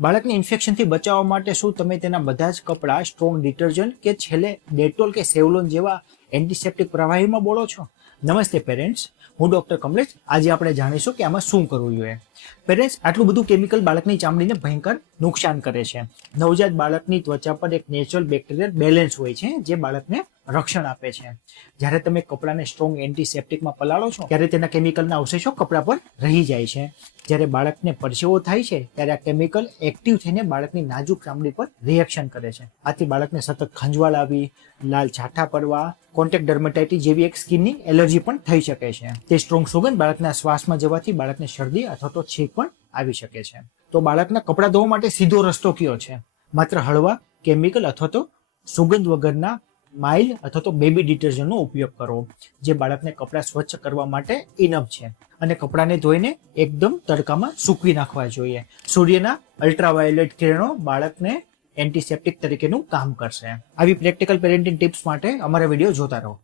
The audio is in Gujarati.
બાળકને ઇન્ફેક્શનથી બચાવવા માટે શું તમે તેના બધા જ કપડાં સ્ટ્રોંગ ડિટર્જન્ટ કે છેલ્લે ડેટોલ કે સેવલોન જેવા એન્ટિસેપ્ટિક પ્રવાહીમાં બોળો છો? નમસ્તે પેરેન્ટ્સ, હું ડોક્ટર કમલેશ. આજે આપણે જાણીશું કે આમાં શું કરવું જોઈએ. પેરેન્ટ્સ, આટલું બધું કેમિકલ બાળકની ચામડીને ભયંકર નુકસાન કરે છે. નવજાત બાળકની ત્વચા પર એક નેચરલ બેક્ટેરિયલ બેલેન્સ હોય છે જે બાળકને રક્ષણ આપે છે. જ્યારે તમે કપડાને સ્ટ્રોંગ એન્ટિસેપ્ટિકમાં પલાળો છો ત્યારે તેના કેમિકલના અવશેષો કપડા પર રહી જાય છે. જ્યારે બાળકને પરસેવો થાય છે ત્યારે આ કેમિકલ એક્ટિવ થઈને બાળકની નાજુક ચામડી પર રિએક્શન કરે છે. આથી બાળકને સતત ખંજવાળ આવી, લાલ છાંટા પડવા, કોન્ટેક્ટ ડર્મેટાઇટિસ જેવી એક સ્કિનની એલર્જી પણ થઈ શકે છે. તે સ્ટ્રોંગ સુગંધ બાળકના શ્વાસમાં જવાથી બાળકને શરદી અથવા તો છીંક પણ આવી શકે છે. તો બાળકના કપડાં ધોવા માટે સીધો રસ્તો કયો છે? માત્ર હળવા કેમિકલ અથવા તો સુગંધ વગરના માઇલ્ડ અથવા તો બેબી ડિટર્જન્ટનો ઉપયોગ કરવો, જે બાળકને કપડાં સ્વચ્છ કરવા માટે ઇનફ છે. અને કપડાને ધોઈને એકદમ તડકામાં સૂકવી નાખવા જોઈએ. સૂર્યના અલ્ટ્રાવાયોલેટ કિરણો બાળકને એન્ટિસેપ્ટિક તરીકેનું કામ કરશે. આવી પ્રેક્ટિકલ પેરેન્ટિંગ ટિપ્સ માટે અમારા વિડીયો જોતા રહો.